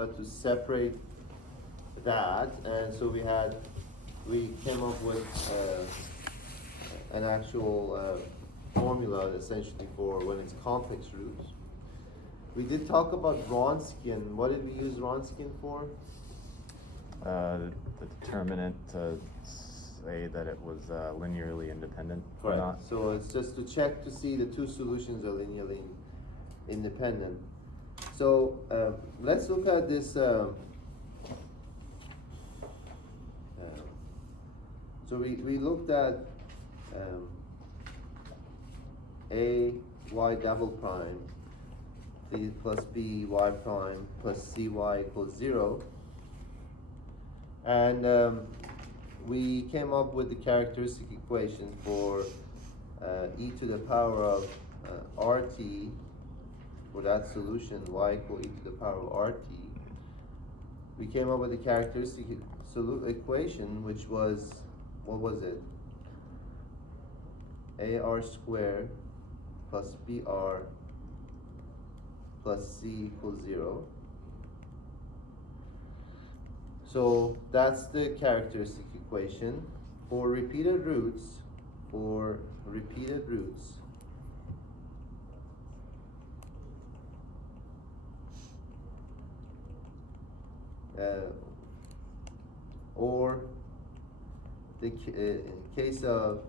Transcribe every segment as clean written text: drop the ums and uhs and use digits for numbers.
formula to separate that, and so we came up with an actual formula essentially for when it's complex roots. We did talk about Wronskian. What did we use Wronskian for? The determinant to say that it was linearly independent. Correct. Or not. So it's just to check to see the two solutions are linearly independent. So let's look at this. So we looked at a y double prime plus b y prime plus cy equals 0. And we came up with the characteristic equation for e to the power of rt, for that solution y equal e to the power of rt. We came up with the characteristic equation, which was, what was it? ar squared plus br plus c equals 0. So that's the characteristic equation. For repeated roots, or in case of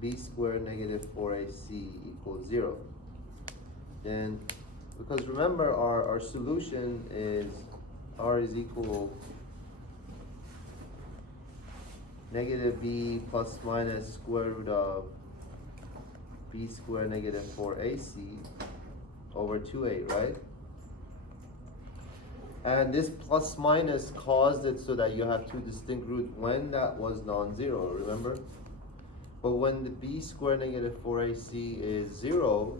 b squared negative 4ac equals 0, then, because remember our solution is r is equal negative b plus minus square root of b squared negative 4ac over 2a, right? And this plus minus caused it so that you have two distinct roots when that was non-zero, remember? But when the b squared negative 4ac is 0,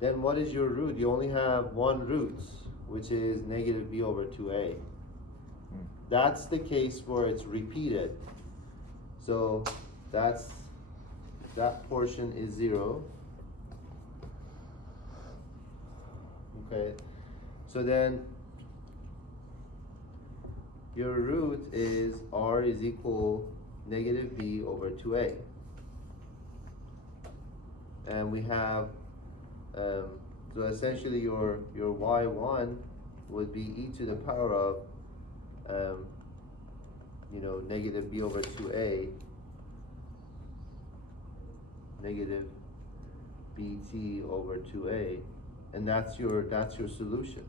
then what is your root? You only have one root, which is negative b over 2a. That's the case where it's repeated. So that portion is 0. Okay. So then your root is r is equal negative b over 2a. And we have so essentially your y1 would be e to the power of negative b over 2a negative bt over 2a, and that's your solution.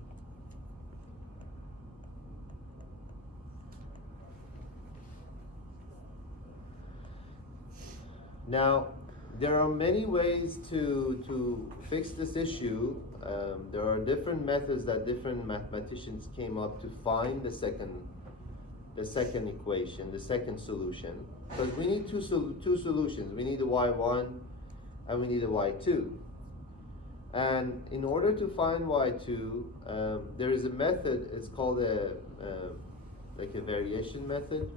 Now, there are many ways to fix this issue. There are different methods that different mathematicians came up to find the second equation, the second solution. Because we need two solutions. We need the y1 and we need the y2. And in order to find y2, there is a method. It's called like a variation method.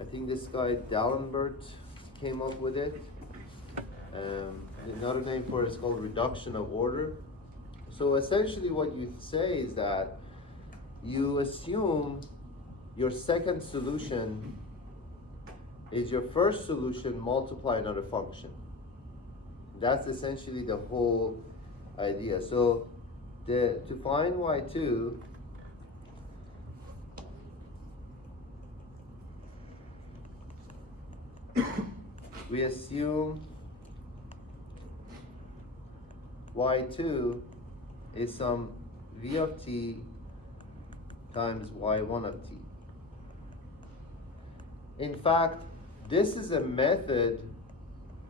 I think this guy D'Alembert came up with it. Another name for it is called reduction of order. So essentially what you say is that you assume your second solution is your first solution multiply another function. That's essentially the whole idea. So to find y2, we assume y2 is some v of t times y1 of t. In fact, this is a method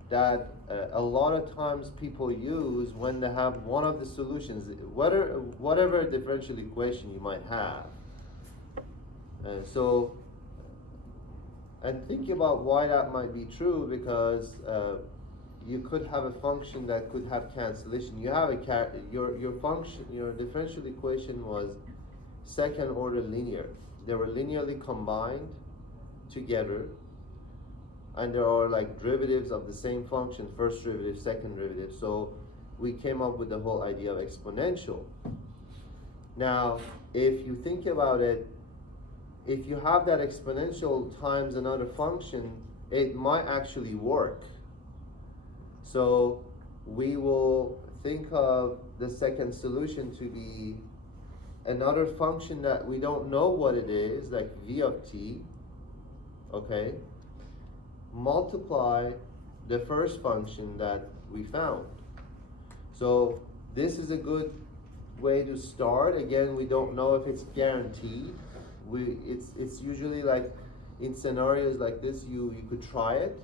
that a lot of times people use when they have one of the solutions, whatever differential equation you might have. And think about why that might be true, because you could have a function that could have cancellation. You have your function, your differential equation was second order linear. They were linearly combined together, and there are like derivatives of the same function, first derivative, second derivative. So we came up with the whole idea of exponential. Now, if you think about it, if you have that exponential times another function, it might actually work. So we will think of the second solution to be another function that we don't know what it is, like v of t, okay, multiply the first function that we found. So this is a good way to start. Again, we don't know if it's guaranteed. It's usually like in scenarios like this, you could try it,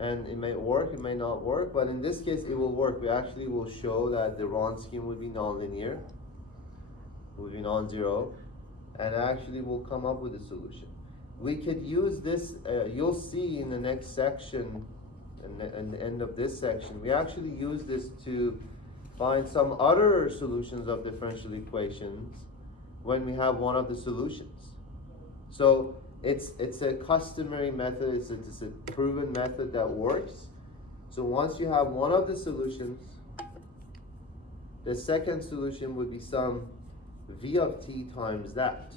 and it may work, it may not work, but in this case it will work. We actually will show that the Wronskian would be nonlinear, would be non-zero, and actually we'll come up with a solution. We could use this, you'll see in the next section, and the end of this section, we actually use this to find some other solutions of differential equations when we have one of the solutions. So it's a customary method, it's a proven method that works. So once you have one of the solutions, the second solution would be some v of t times that.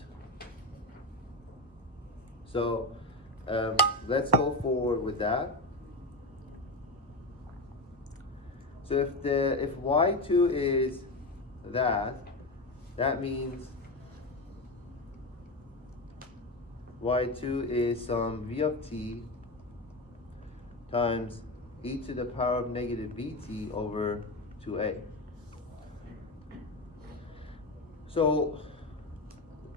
So let's go forward with that. So if y2 is that means y2 is some v of t times e to the power of negative bt over 2a. So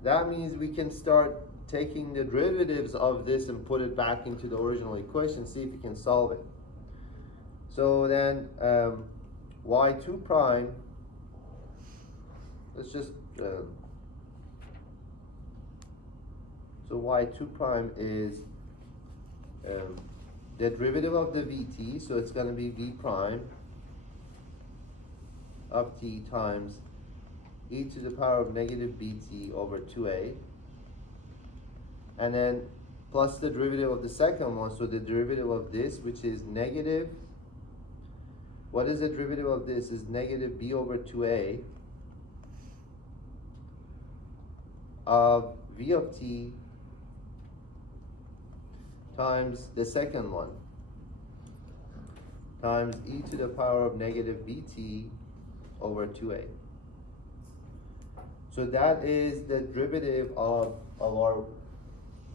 that means we can start taking the derivatives of this and put it back into the original equation, see if we can solve it. So then y2 prime, let's just, so y2 prime is the derivative of the vt, so it's going to be v prime of t times e to the power of negative bt over 2a, and then plus the derivative of the second one, so the derivative of this, which is negative, what is the derivative of this, is negative b over 2a of v of t times the second one times e to the power of negative bt over 2a. So that is the derivative of our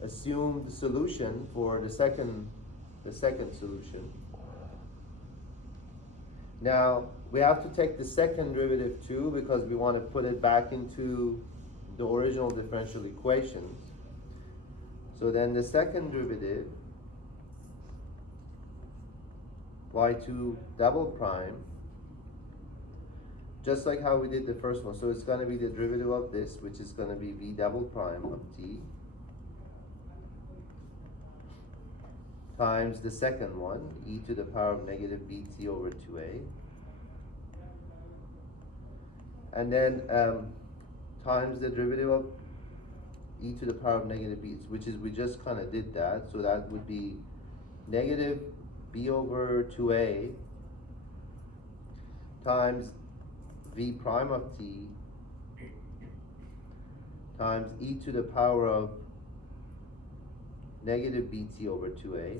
assumed solution for the second solution. Now we have to take the second derivative too, because we want to put it back into the original differential equations. So then the second derivative, y2 double prime, just like how we did the first one. So it's going to be the derivative of this, which is going to be v double prime of t times the second one, e to the power of negative bt over 2a. And then times the derivative of e to the power of negative b, which is, we just kind of did that. So that would be negative b over 2a times v prime of t times e to the power of negative bt over 2a.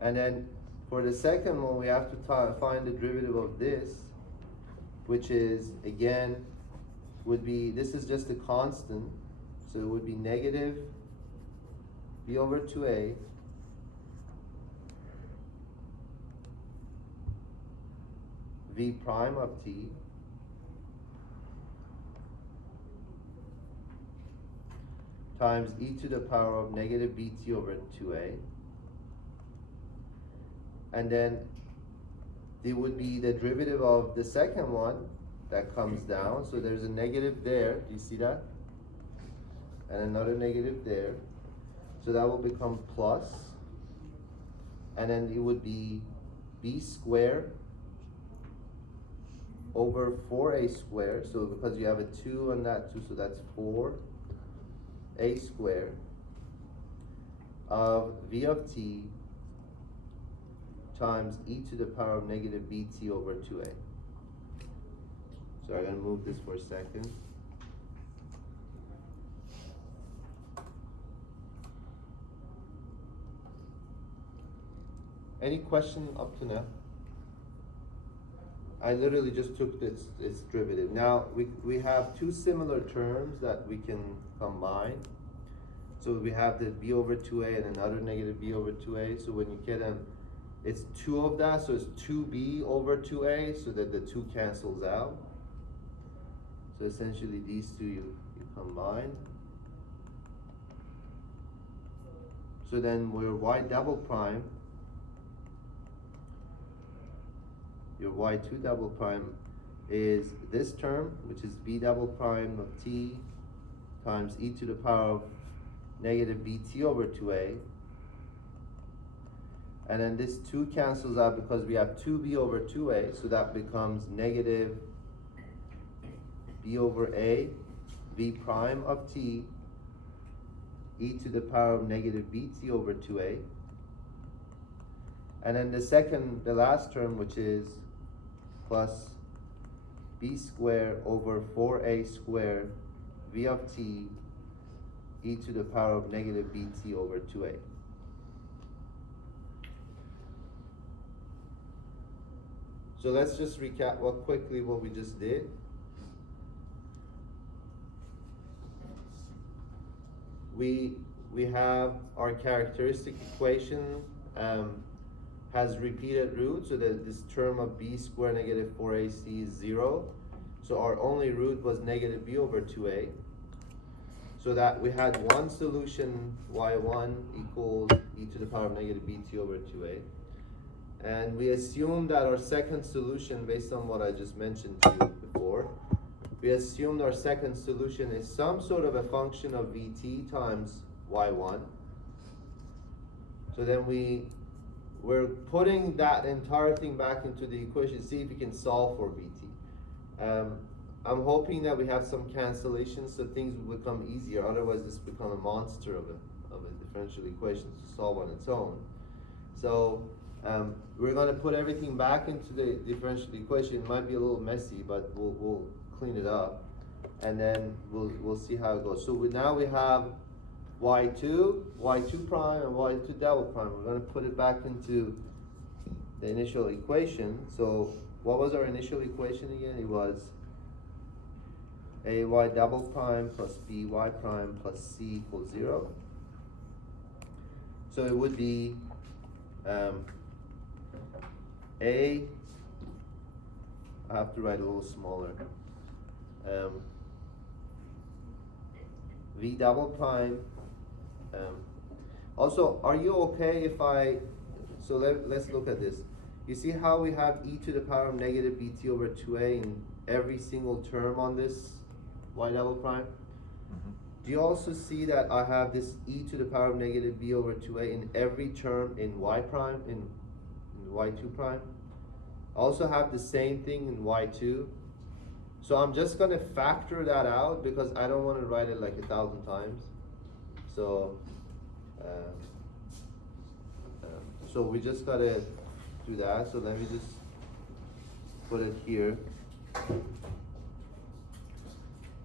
And then for the second one, we have to find the derivative of this, which is, again, would be, this is just a constant, so it would be negative b over 2a v prime of t times e to the power of negative bt over 2a. And then it would be the derivative of the second one that comes down. So there's a negative there, do you see that? And another negative there. So that will become plus. And then it would be b squared over 4a squared, so because you have a 2 on that too, so that's 4a squared of v of t times e to the power of negative bt over 2a. So I'm going to move this for a second. Any question up to now? I literally just took its derivative. Now we have two similar terms that we can combine. So we have the b over 2a and another negative b over 2a. So when you get them, it's 2 of that, so it's 2b over 2a, so that the 2 cancels out. So essentially these two you combine. So then your y double prime, your y2 double prime is this term, which is b double prime of t times e to the power of negative bt over 2a. And then this 2 cancels out because we have 2b over 2a, so that becomes negative b over a, v prime of t, e to the power of negative bt over 2a. And then the last term, which is plus b squared over 4a squared v of t, e to the power of negative bt over 2a. So let's just recap quickly what we just did. We have our characteristic equation has repeated roots, so that this term of b squared negative 4ac is 0. So our only root was negative b over 2a. So that we had one solution, y1 equals e to the power of negative bt over 2a. And we assumed that our second solution, based on what I just mentioned to you before, we assumed our second solution is some sort of a function of vt times y1. So then we're putting that entire thing back into the equation, see if we can solve for vt. I'm hoping that we have some cancellations so things will become easier, otherwise this become a monster of a differential equation to solve on its own. So we're going to put everything back into the differential equation. It might be a little messy, but we'll clean it up, and then we'll see how it goes. So now we have y2 prime, and y2 double prime. We're going to put it back into the initial equation. So what was our initial equation again? It was ay double prime plus by prime plus c equals 0. So it would be I have to write a little smaller. V double prime. Also, are you okay if so let's look at this. You see how we have e to the power of negative bt over 2a in every single term on this y double prime? Mm-hmm. Do you also see that I have this e to the power of negative b over 2a in every term in y prime, in y2 prime? I also have the same thing in y2. So I'm just going to factor that out because I don't want to write it like 1,000 times. So so we just got to do that. So let me just put it here.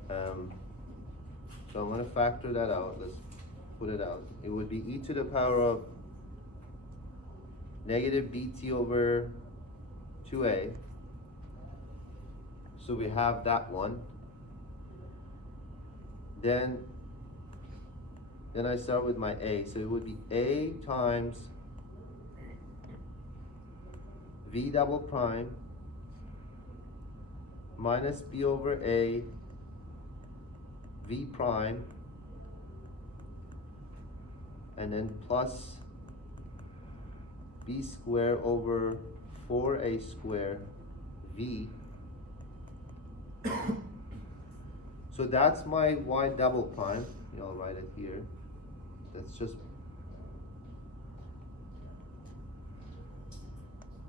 So I'm going to factor that out. Let's put it out. It would be e to the power of negative bt over 2a. So we have that one. Then I start with my a. So it would be a times v double prime minus b over a v prime, and then plus b squared over 4a squared v. So that's my y double prime. I'll write it here. That's just,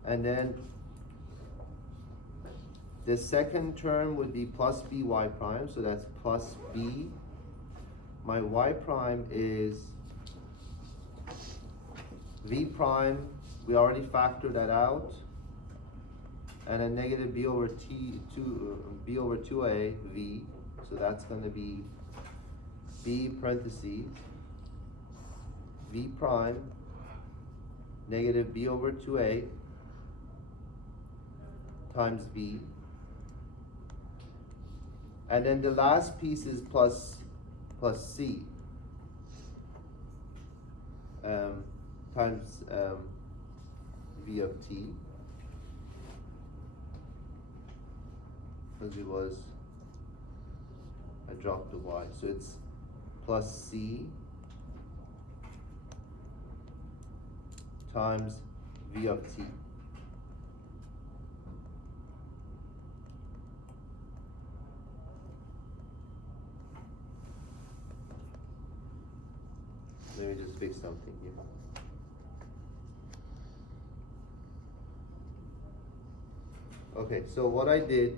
and then The second term would be plus by prime, so that's plus b. My y prime is v prime, we already factored that out, and then negative b over b over 2a v, so that's going to be b parentheses v prime negative b over 2a times v. And then the last piece is plus c times v of t, because it was, I dropped the y, so it's plus c times v of t. Let me just fix something here. Okay, so what I did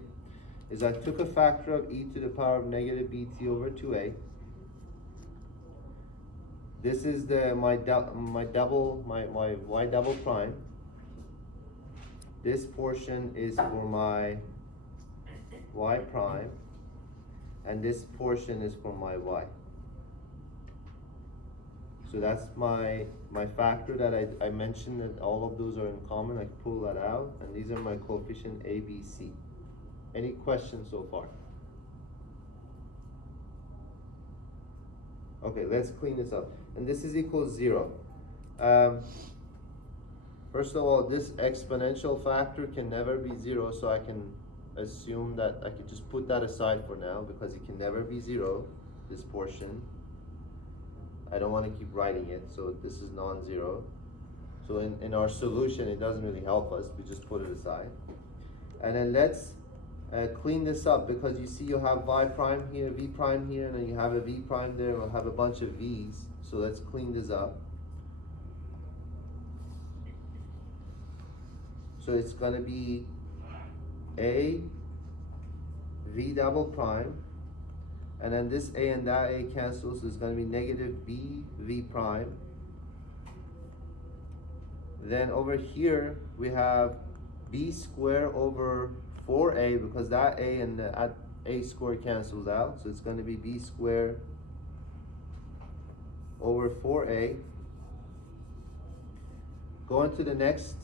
is I took a factor of e to the power of negative bt over 2a. This is my y double prime. This portion is for my y prime, and this portion is for my y. So that's my factor that I mentioned, that all of those are in common. I can pull that out, and these are my coefficient A, B, C. Any questions so far? Okay, let's clean this up. And this is equals 0. First of all, this exponential factor can never be 0, so I can assume that I can just put that aside for now, because it can never be 0, this portion. I don't want to keep writing it, so this is non-zero. So in our solution, it doesn't really help us. We just put it aside. And then let's clean this up, because you see you have y prime here, v prime here, and then you have a v prime there. We'll have a bunch of v's. So let's clean this up. So it's going to be a v double prime. And then this a and that a cancels, so it's going to be negative b v prime. Then over here we have b squared over 4a, because that a and that a squared cancels out, so it's going to be b squared over 4a. Going to the next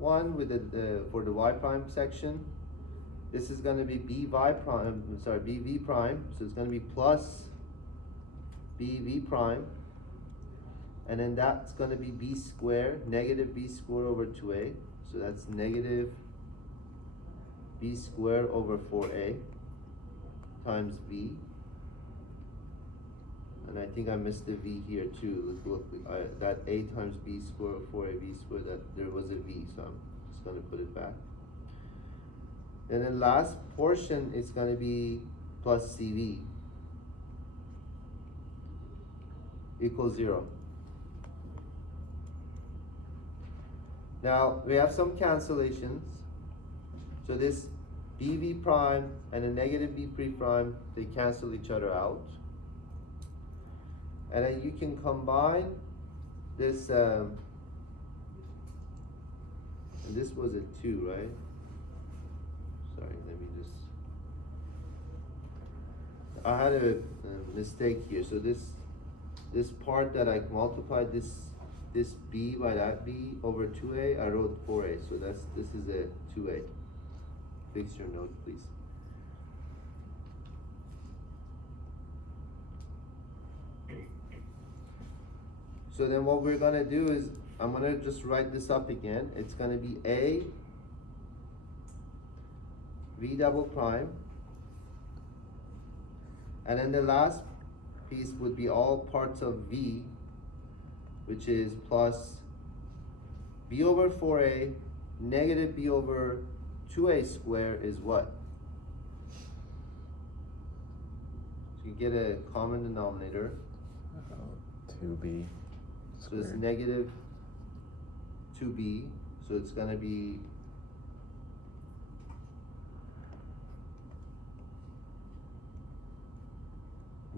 one with for the y prime section. This is going to be bv prime, so it's going to be plus bv prime, and then that's going to be b squared, negative b squared over 2a, so that's negative b squared over 4a times v, and I think I missed the v here too. Look, that a times b squared over 4a v squared, that there was a v, so I'm just going to put it back. And then last portion is going to be plus CV equals 0. Now we have some cancellations. So this BV prime and a negative B prime, they cancel each other out. And then you can combine this, and this was a 2, right? Sorry, let me just, I had a mistake here. So this part that I multiplied this b by that b over 2a, I wrote 4a. So this is a 2a. Fix your note, please. So then what we're gonna do is, I'm gonna just write this up again. It's gonna be a v double prime, and then the last piece would be all parts of v, which is plus b over 4a negative b over 2a squared is what? So you get a common denominator. 2b squared. So it's negative 2b, so it's going to be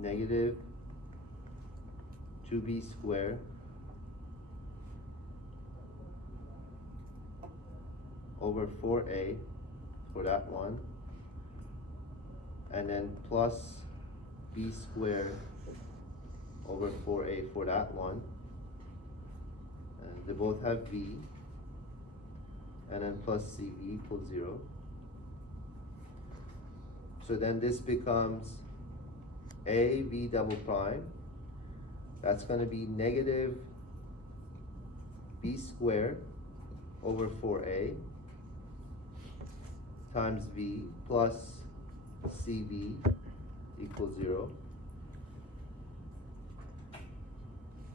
negative 2b squared over 4a for that one, and then plus b squared over 4a for that one, and they both have v, and then plus cv equals 0. So then this becomes a v double prime, that's going to be negative b squared over 4a times v plus cv equals 0.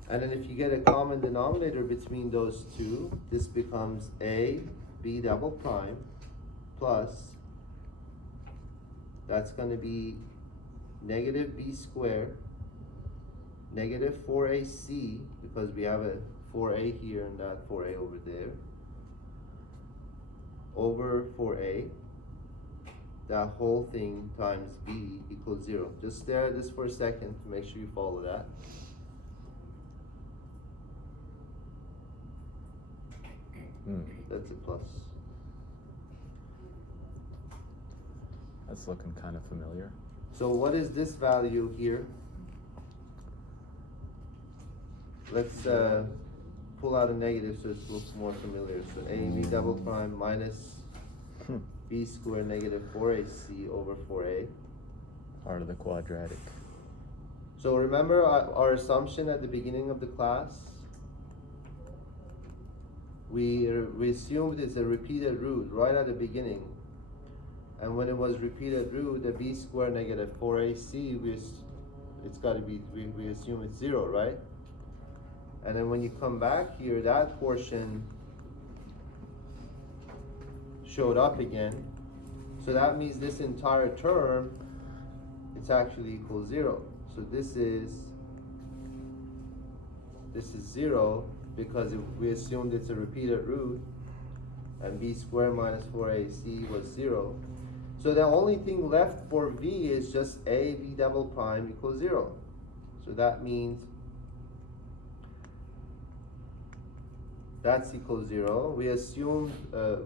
And then if you get a common denominator between those two, this becomes a b double prime plus, that's going to be negative b squared, negative 4ac, because we have a 4a here and that 4a over there, over 4a, that whole thing times b equals 0. Just stare at this for a second to make sure you follow that. That's a plus. That's looking kind of familiar. So what is this value here? Let's pull out a negative so it looks more familiar. So a b double prime minus b squared negative 4ac over 4a. Part of the quadratic. So remember our assumption at the beginning of the class? We assumed it's a repeated root right at the beginning. And when it was repeated root, the b squared negative 4ac, it's got to be, we assume it's 0, right? And then when you come back here, that portion showed up again. So that means this entire term, it's actually equals 0. So this is 0 because we assumed it's a repeated root, and b squared minus 4ac was 0. So the only thing left for v is just a v double prime equals 0. So that means that's equals 0. We assume,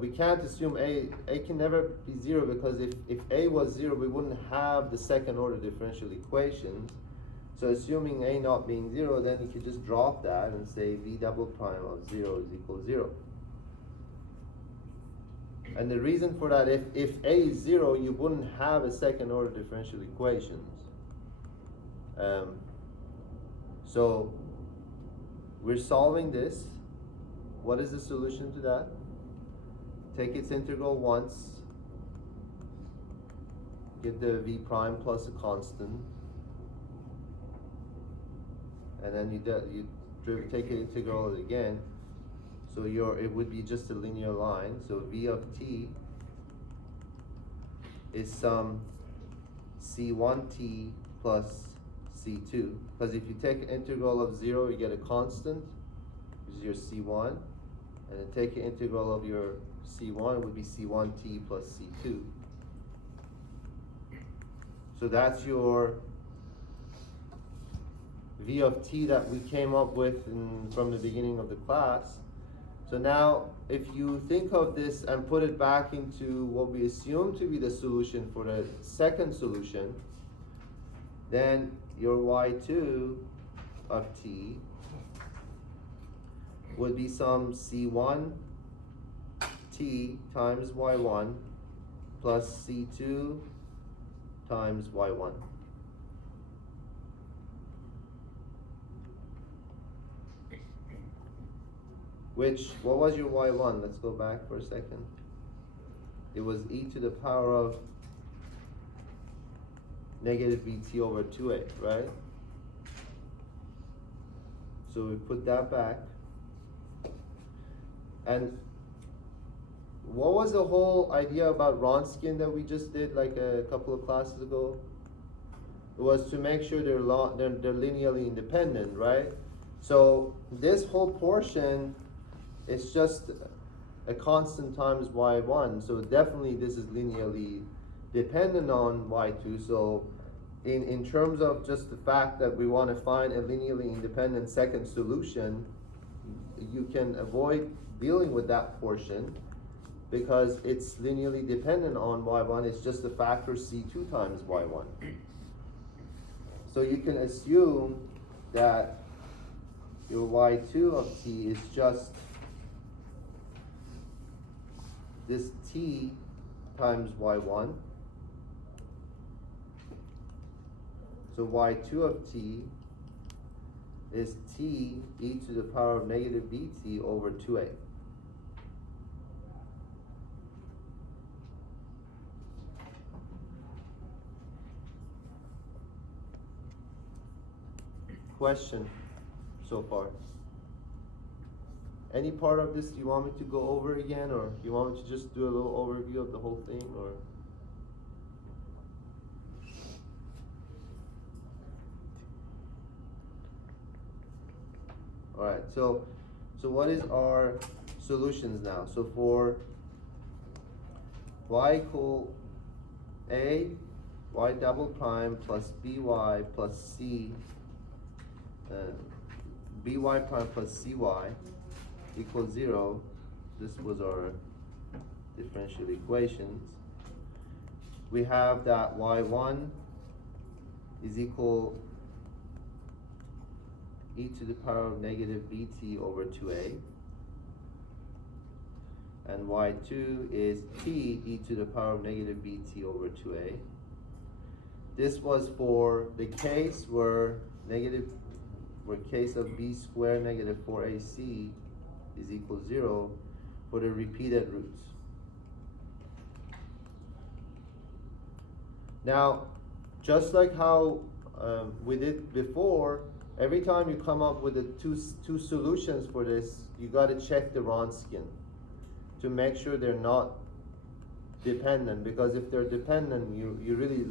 we can't assume a can never be 0, because if a was 0, we wouldn't have the second order differential equations. So assuming a not being 0, then you could just drop that and say v double prime of 0 is equal 0. And the reason for that, if a is 0, you wouldn't have a second order differential equations. So we're solving this. What is the solution to that? Take its integral once, get the v prime plus a constant, and then you take an integral again. So it would be just a linear line. So v of t is some c1t plus c2. Because if you take an integral of 0, you get a constant, which is your c1. And then take an integral of your c1, would be c1t plus c2. So that's your v of t that we came up with from the beginning of the class. So now, if you think of this and put it back into what we assume to be the solution for the second solution, then your y2 of t would be some c1 t times y1 plus c2 times y1. What was your y1? Let's go back for a second. It was e to the power of negative bt over 2a, right? So we put that back. And what was the whole idea about Wronskian that we just did like a couple of classes ago? It was to make sure they're linearly independent, right? So this whole portion is just a constant times y1. So definitely this is linearly dependent on y2. So in terms of just the fact that we want to find a linearly independent second solution, you can avoid dealing with that portion because it's linearly dependent on y1. It's just a factor c2 times y1. So you can assume that your y2 of t is just this t times y1. So y2 of t is t e to the power of negative bt over 2a. Question so far? Any part of this you want me to go over again, or you want me to just do a little overview of the whole thing, or? Alright, so what is our solutions now? So for y equal a, y double prime plus by plus c, by prime plus cy equals 0. This was our differential equations. We have that y1 is equal e to the power of negative bt over 2a, and y2 is t e to the power of negative bt over 2a. This was for the case where case of b squared negative 4ac is equal 0 for the repeated roots. Now, just like how we did before, every time you come up with the two solutions for this, you got to check the Wronskian to make sure they're not dependent, because if they're dependent, you really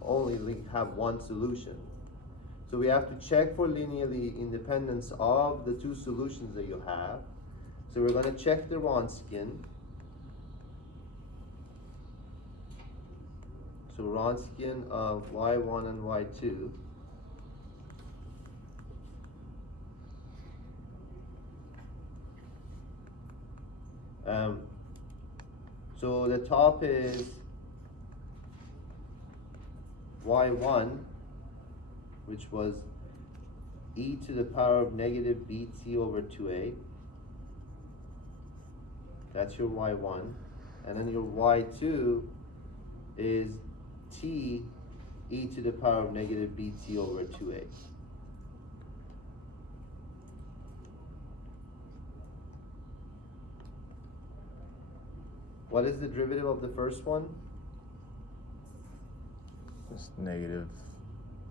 only have one solution. So we have to check for linearly independence of the two solutions that you have. So we're going to check the Wronskian. So Wronskian of y1 and y2. So the top is y1, which was e to the power of negative bt over 2a. That's your y1. And then your y2 is t e to the power of negative bt over 2a. What is the derivative of the first one? Just negative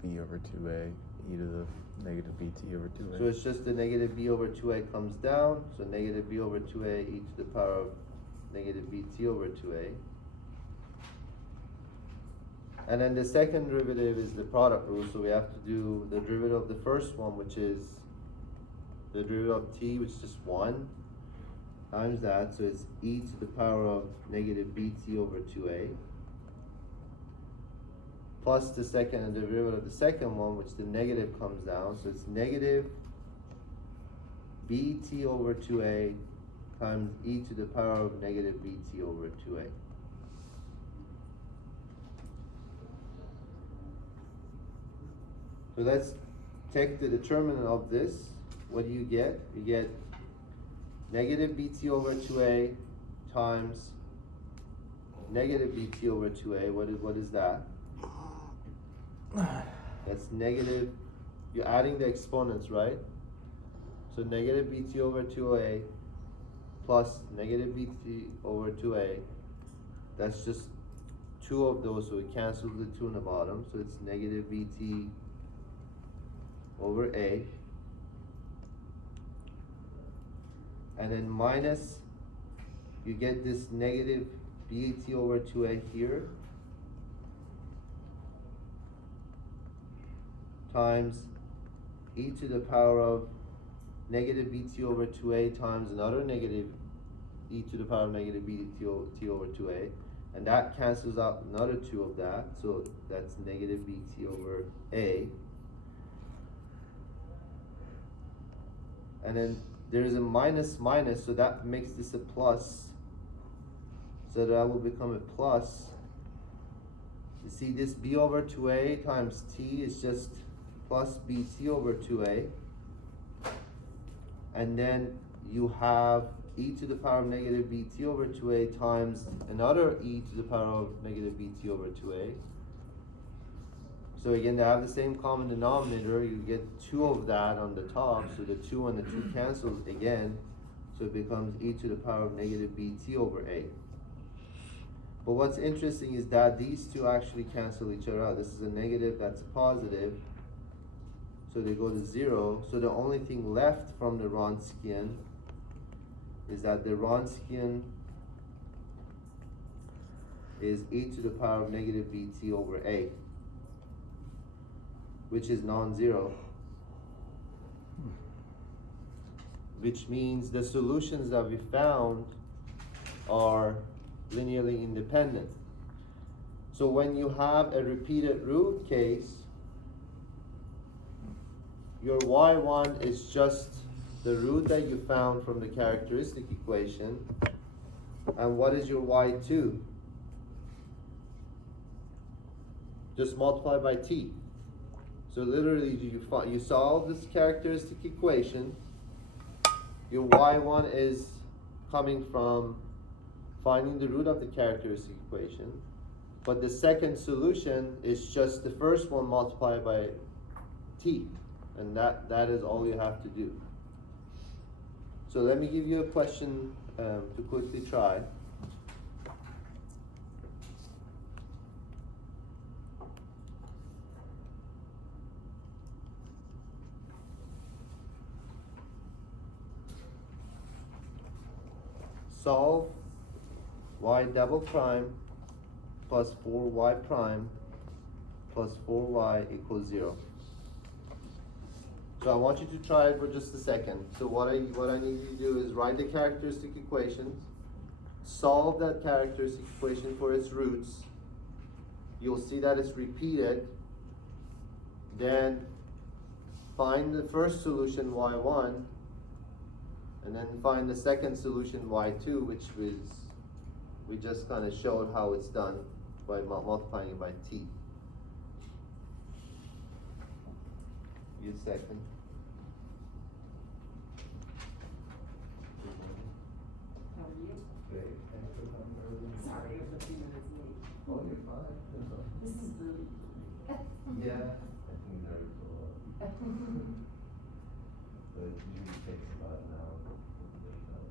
b over 2a, e to the negative bt over 2a. So it's just the negative b over 2a comes down, so negative b over 2a e to the power of negative bt over 2a. And then the second derivative is the product rule, so we have to do the derivative of the first one, which is the derivative of t, which is just 1, times that, so it's e to the power of negative bt over 2a, plus the second derivative of the second one, which the negative comes down, so it's negative bt over 2a times e to the power of negative bt over 2a. So let's take the determinant of this. What do you get? You get negative bt over 2a times negative bt over 2a. What is that? That's negative, you're adding the exponents, right? So negative bt over 2a plus negative bt over 2a, that's just two of those, so it cancels the 2 on the bottom, so it's negative bt over a, and then minus, you get this negative bt over 2a here, times e to the power of negative bt over 2a times another negative e to the power of negative bt over 2a. And that cancels out another 2 of that, so that's negative bt over a. And then there's a minus minus, so that makes this a plus. So that will become a plus. You see this b over 2a times t is just plus bt over 2a. And then you have e to the power of negative bt over 2a times another e to the power of negative bt over 2a. So again, they have the same common denominator. You get 2 of that on the top, so the 2 and the 2 cancels again. So it becomes e to the power of negative bt over a. But what's interesting is that these two actually cancel each other out. This is a negative, that's a positive. So they go to 0. So the only thing left from the Wronskian is that the Wronskian is e to the power of negative bt over a, which is non-zero. Which means the solutions that we found are linearly independent. So when you have a repeated root case, your y1 is just the root that you found from the characteristic equation. And what is your y2? Just multiply by t. So literally you solve this characteristic equation. Your y1 is coming from finding the root of the characteristic equation. But the second solution is just the first one multiplied by t. And that is all you have to do. So let me give you a question to quickly try. Solve y double prime plus 4y prime plus 4y equals 0. So I want you to try it for just a second. So what I need you to do is write the characteristic equations, solve that characteristic equation for its roots. You'll see that it's repeated. Then find the first solution y1, and then find the second solution y2, which was, we just kind of showed how it's done by multiplying it by t. Give a second. How are you? Great. Thanks for coming early. Sorry, I'm a few minutes late. Oh, you're fine. This is the. Yeah, I think that is a lot. But it usually takes about an hour to get it done.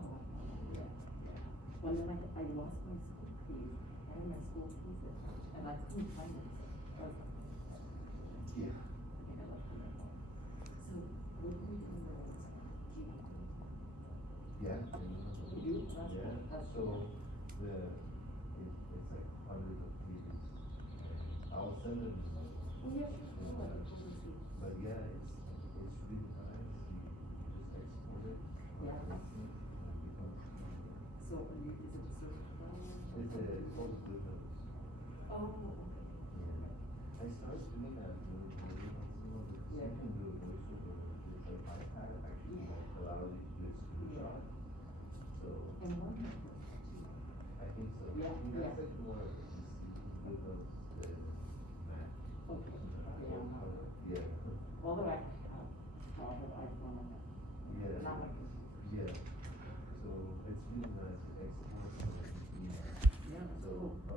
Oh, yeah. Well, then I lost my school keys. I had my school keys at home, and I couldn't find them. So I was like, Yeah. I think I left them at home. So, what do we do in the roads? Do you want to? Yeah. You do? That's Yeah, cool. That's so cool. it's like hundreds of pages. I'll send them. Oh, yeah, sure. I'll let you see. But yeah, it's really nice. You just export it. Yeah. And it becomes easier. So, are you, is it a search problem? It's called Good Notes. Oh, okay. Yeah. I started doing that really once in a while because Yeah. you can do a voiceover with the iPad actually like allows you to do a screenshot. So And one more. I think so. Yeah, I mean, yeah. that's like more of Good Notes than Mac. Okay. Yeah. Yeah. Although I have, I have iPhone. Yeah. Not like this. Yeah.